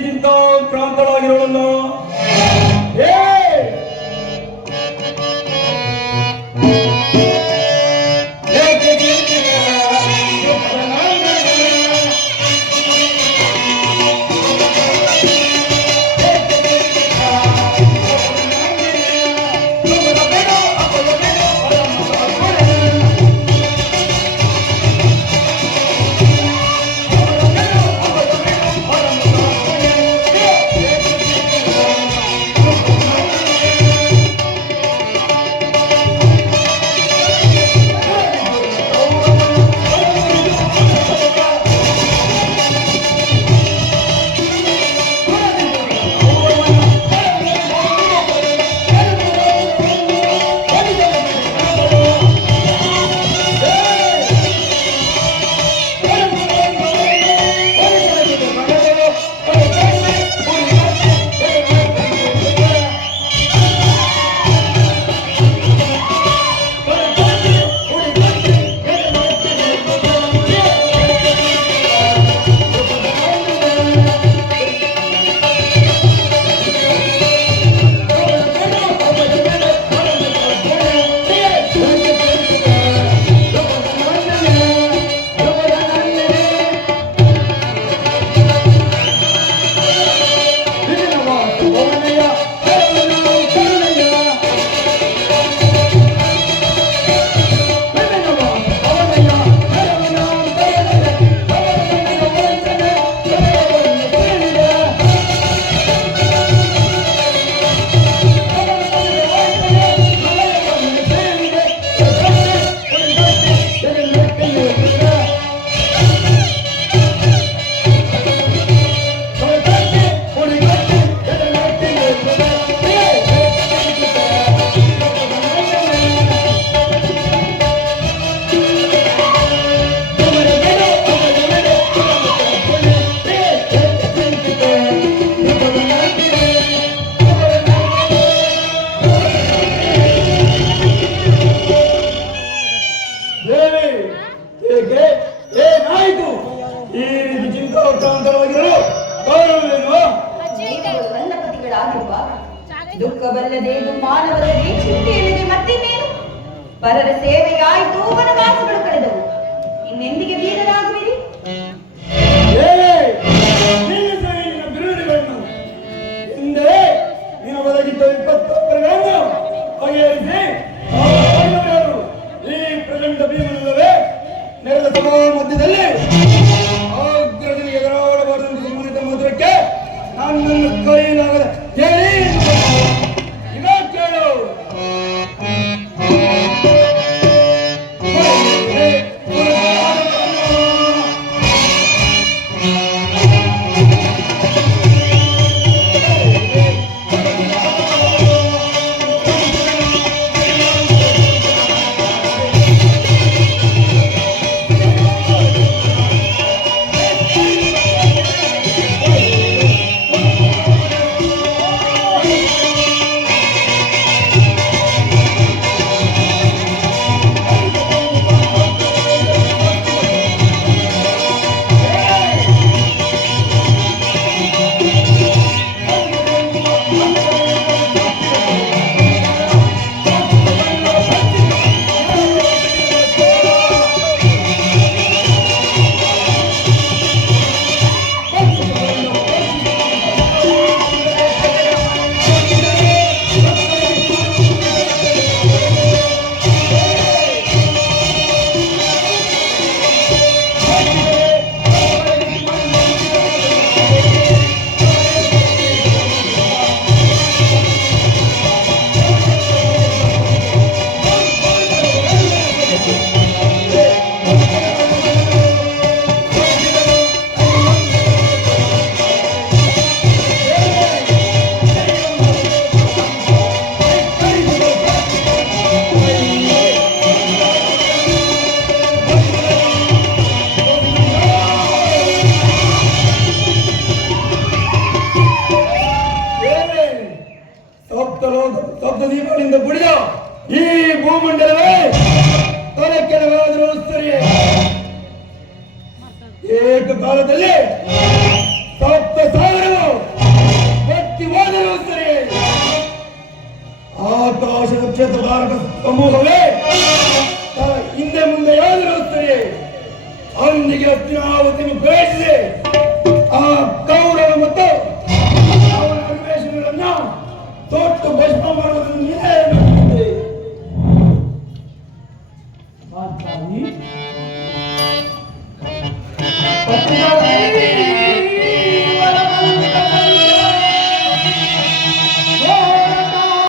ರೀತಿಗಿಂತ ಕ್ರಾಂತಳಾಗಿರೋಳನ್ನು ದುಃಖ ಬಲ್ಲದೆ ಮಾನವರಿಗೆ ಚಿಂತೆ ಇಲ್ಲದೆ ಮತ್ತಿನ್ನೇನು ಪರರ ಸೇವೆಯಾಯಿತು ವನವಾಸಗಳು ಕಳೆದವು ಇನ್ನೆಂದಿಗೆ ಧೀರರಾಗುವಿರಿ ಬಿರುದುಗಳನ್ನು ಹಿಂದೆ ನಿನ್ನ ಒದಗಿದ್ದ ವಿಪತ್ತುಗಳನ್ನು ಬಗೆಹರಿಸಿ ಈ ಪ್ರಚಂಡ ಭೀಮನಲ್ಲವೇ ನೆರೆದ ಸಭಾ ಮಧ್ಯದಲ್ಲಿ ಅಗ್ರಜನಿಗೆ ಎದುರಾಡಬಾರದೆಂದು ಸುಮ್ಮನಿದ್ದ ಮಾತ್ರಕ್ಕೆ ನನ್ನನ್ನು ಕೈಲಾಗದ ಕೇಳು ಸಪ್ತದೀಪಗಳಿಂದ ಕೂಡಿದ ಈ ಭೂಮಂಡಲವೇ ತಲೆ ಕೆಲವಾದರೂ ಸರಿಯೇ ಏಕಕಾಲದಲ್ಲಿ ಸಪ್ತ ಸಾಗರವು ಕ್ಷೇತ್ರಧಾರಕ ಸಮೂಹವೇ ಹಿಂದೆ ಮುಂದೆ ಯಾದರೂ ಸರಿ ಅವನಿಗೆ ಹಸ್ತಿನಾವತಿಯನ್ನು ಪ್ರವೇಶಿಸಿ ಆ ಕೌರವ ಮತ್ತು ಅವನ ಅನ್ವೇಷಣೆಗಳನ್ನ ತೊಟ್ಟು ಭಸ್ಮ ಮಾಡುವುದನ್ನು ನೀನೇ ನೋಡುತ್ತಿದ್ದೆ. ಪತ್ರಿಕಾ